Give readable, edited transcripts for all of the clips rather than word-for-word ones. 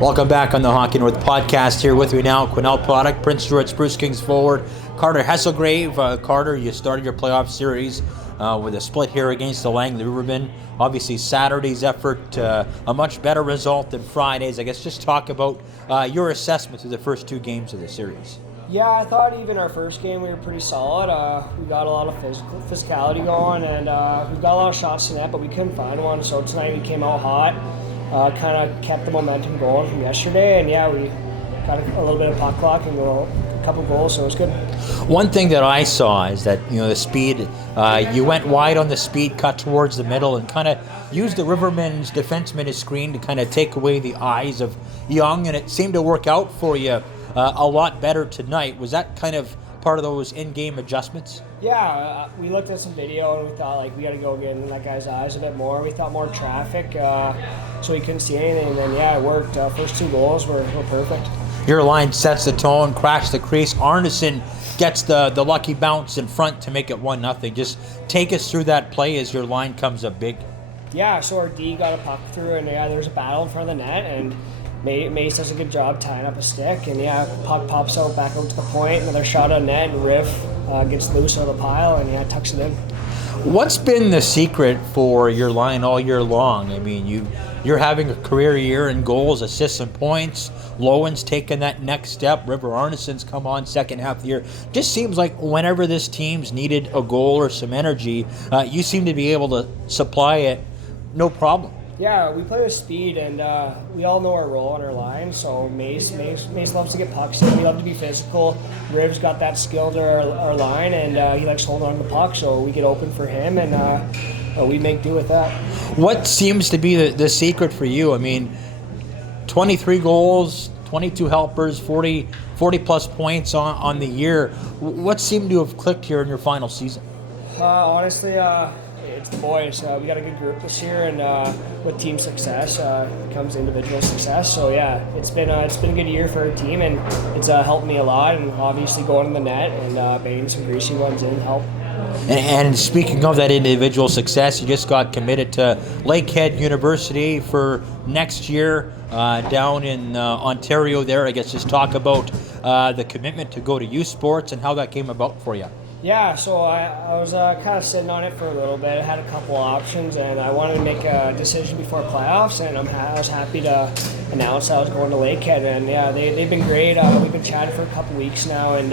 Welcome back on the Hockey North podcast. Here with me now, Quinnell Product, Prince George Spruce Kings forward, Carter Hesselgrave. Carter, you started your playoff series with a split here against the Langley Rivermen. Obviously, Saturday's effort, a much better result than Friday's. I guess just talk about your assessment of the first two games of the series. Yeah, I thought even our first game we were pretty solid. We got a lot of physicality going, and we got a lot of shots to net, but we couldn't find one. So tonight we came out hot. Kind of kept the momentum going from yesterday, and yeah, we got a little bit of puck luck and a couple goals, so it was good. One thing that I saw is that, the speed, you went wide on the speed, cut towards the middle, and kind of used the Rivermen's defenseman as screen to kind of take away the eyes of Young, and it seemed to work out for you a lot better tonight. Was that kind of part of those in-game adjustments? Yeah, we looked at some video and we thought we got to go get in that guy's eyes a bit more. We thought more traffic, so he couldn't see anything. And then yeah, it worked. First two goals were perfect. Your line sets the tone, cracks the crease. Arneson gets the lucky bounce in front to make it 1-0. Just take us through that play as your line comes up big. Yeah, so our D got a puck through, and yeah, there's a battle in front of the net, and Mace does a good job tying up a stick, and yeah, puck pops out back out to the point, another shot on net, and Riff gets loose out of the pile, and yeah, tucks it in. What's been the secret for your line all year long? I mean, you're having a career year in goals, assists, and points. Lowen's taken that next step. River Arneson's come on second half of the year. Just seems like whenever this team's needed a goal or some energy, you seem to be able to supply it no problem. Yeah, we play with speed, and we all know our role on our line. So Mace loves to get pucks in. We love to be physical. Riv's got that skill to our line, and he likes holding on to the puck. So we get open for him, and we make do with that. What seems to be the secret for you? I mean, 23 goals, 22 helpers, 40 plus points on the year. What seemed to have clicked here in your final season? Honestly, it's the boys. We got a good group this year, and with team success comes individual success. So yeah, it's been a good year for our team, and it's helped me a lot. And obviously going in the net and banging some greasy ones in help. And speaking of that individual success, you just got committed to Lakehead University for next year down in Ontario there. I guess just talk about the commitment to go to youth sports and how that came about for you. Yeah, so I was kind of sitting on it for a little bit. I had a couple options, and I wanted to make a decision before playoffs, and I was happy to announce I was going to Lakehead. And yeah, they've been great. We've been chatting for a couple weeks now, and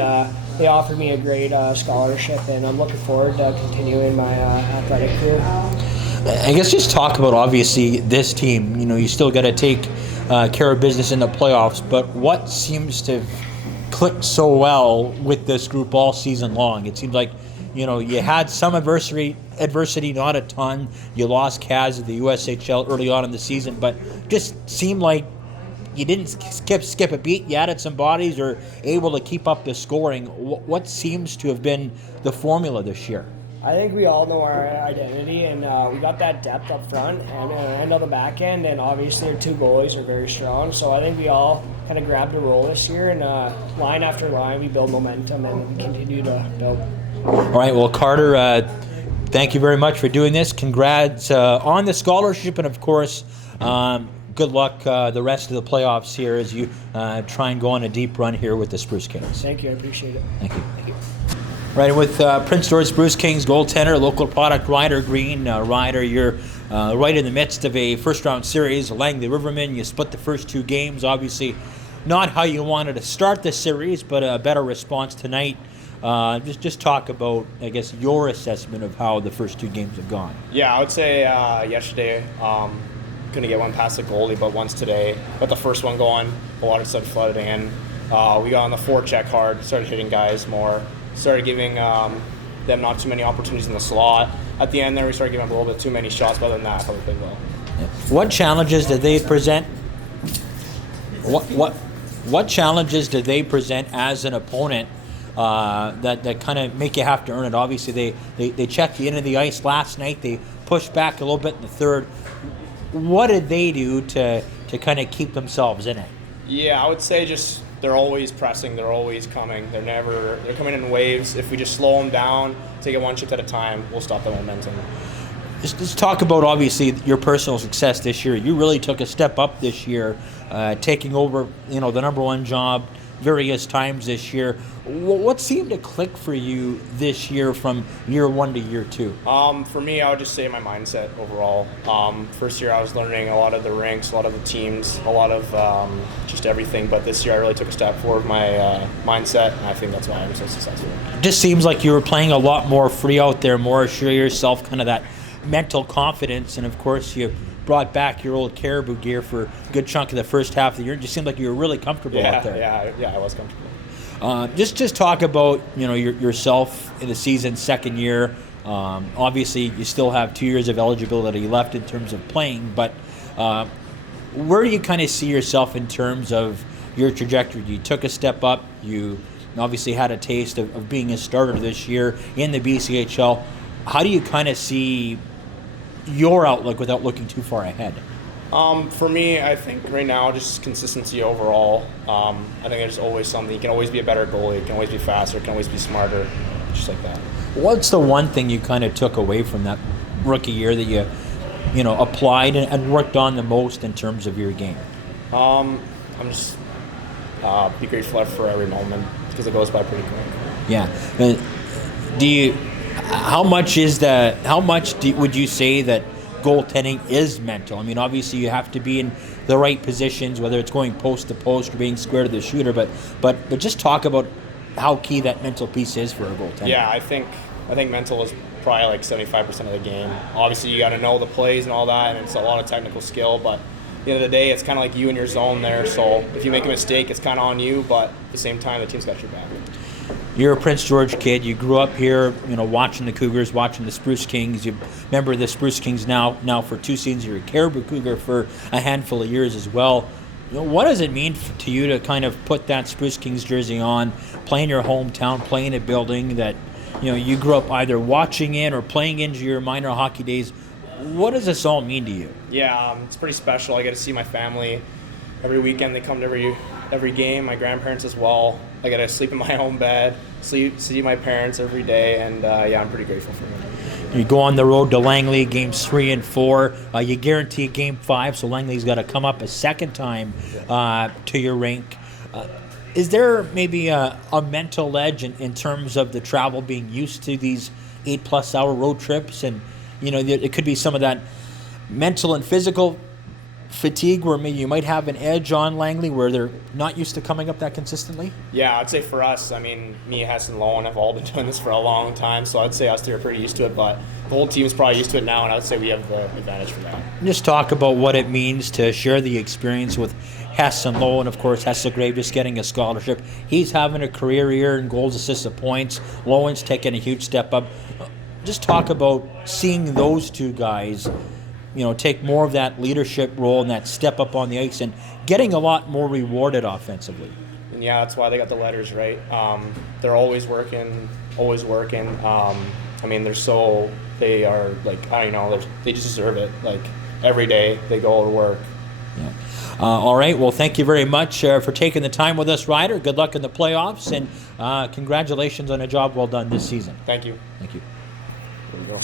they offered me a great scholarship, and I'm looking forward to continuing my athletic career. I guess just talk about, obviously, this team. You still got to take care of business in the playoffs, but what seems to clicked so well with this group all season long? It seems like, you had some adversity, not a ton. You lost Kaz at the USHL early on in the season, but just seemed like you didn't skip a beat. You added some bodies, or able to keep up the scoring. What seems to have been the formula this year? I think we all know our identity, and we got that depth up front and on the back end, and obviously our two goalies are very strong. So I think we all kind of grabbed a role this year, and line after line we build momentum and we continue to build. All right, well, Carter, thank you very much for doing this. Congrats on the scholarship, and of course, good luck the rest of the playoffs here as you try and go on a deep run here with the Spruce Kings. Thank you, I appreciate it. Thank you. Right, with Prince George Spruce Kings goaltender, local product Ryder Green. Ryder, you're right in the midst of a first-round series. Langley Rivermen, you split the first two games. Obviously, not how you wanted to start the series, but a better response tonight. Just talk about, I guess, your assessment of how the first two games have gone. Yeah, I would say yesterday, couldn't get one past the goalie, but once today, got the first one going, the water started flooding in. We got on the forecheck hard, started hitting guys more. Started giving them not too many opportunities in the slot. At the end there, we started giving them a little bit too many shots, but other than that, I thought we played well. What challenges did they present? What challenges did they present as an opponent that kind of make you have to earn it? Obviously, they checked you into the ice last night. They pushed back a little bit in the third. What did they do to kind of keep themselves in it? Yeah, I would say just they're always pressing, they're always coming. They're coming in waves. If we just slow them down, take it one shift at a time, we'll stop the momentum. Let's talk about, obviously, your personal success this year. You really took a step up this year, taking over, the number one job various times this year. What seemed to click for you this year from year one to year two? For me, I would just say my mindset overall. First year, I was learning a lot of the ranks, a lot of the teams, a lot of just everything. But this year, I really took a step forward with my mindset, and I think that's why I'm so successful. Just seems like you were playing a lot more free out there, more sure of yourself, kind of that mental confidence. And of course, you brought back your old Caribou gear for a good chunk of the first half of the year. It just seemed like you were really comfortable out there. Yeah, I was comfortable. Just talk about yourself in the season, second year. Obviously, you still have 2 years of eligibility left in terms of playing, but where do you kind of see yourself in terms of your trajectory? You took a step up. You obviously had a taste of being a starter this year in the BCHL. How do you kind of see your outlook without looking too far ahead? For me, I think right now just consistency overall. I think there's always something. You can always be a better goalie. You can always be faster. You can always be smarter. Just like that. What's the one thing you kind of took away from that rookie year that you applied and worked on the most in terms of your game? I'm just be grateful for every moment because it goes by pretty quick. Yeah. How much would you say that goaltending is mental? I mean, obviously you have to be in the right positions, whether it's going post to post or being square to the shooter, but just talk about how key that mental piece is for a goaltender. Yeah, I think mental is probably like 75% of the game. Obviously you got to know the plays and all that, and it's a lot of technical skill, but at the end of the day, it's kind of like you in your zone there, so if you make a mistake, it's kind of on you, but at the same time, the team's got your back. You're a Prince George kid. You grew up here, watching the Cougars, watching the Spruce Kings. You remember the Spruce Kings now for 2 seasons. You're a Caribou Cougar for a handful of years as well. What does it mean to you to kind of put that Spruce Kings jersey on, play in your hometown, play in a building that you grew up either watching in or playing into your minor hockey days? What does this all mean to you? Yeah, it's pretty special. I get to see my family every weekend. They come to every game. My grandparents as well. I get to sleep in my own bed, see my parents every day, and I'm pretty grateful for them. You go on the road to Langley, games 3 and 4. You guarantee game 5, so Langley's got to come up a second time to your rink. Is there maybe a mental edge in terms of the travel, being used to these 8+ hour road trips, and it could be some of that mental and physical fatigue where maybe you might have an edge on Langley where they're not used to coming up that consistently? Yeah, I'd say for us, I mean, me, Hess, and Lowen have all been doing this for a long time, so I'd say us two are pretty used to it, but the whole team's probably used to it now, and I would say we have the advantage for that. Just talk about what it means to share the experience with Hess and Lowen. Of course, Hesselgrave just getting a scholarship. He's having a career year in goals, assists, and points. Lowen's taking a huge step up. Just talk about seeing those two guys take more of that leadership role and that step up on the ice and getting a lot more rewarded offensively. And yeah, that's why they got the letters, right? They're always working. I mean, they are like, I don't know, they just deserve it. Like every day they go to work. Yeah. All right. Well, thank you very much for taking the time with us, Ryder. Good luck in the playoffs, and congratulations on a job well done this season. Thank you. Thank you. There we go.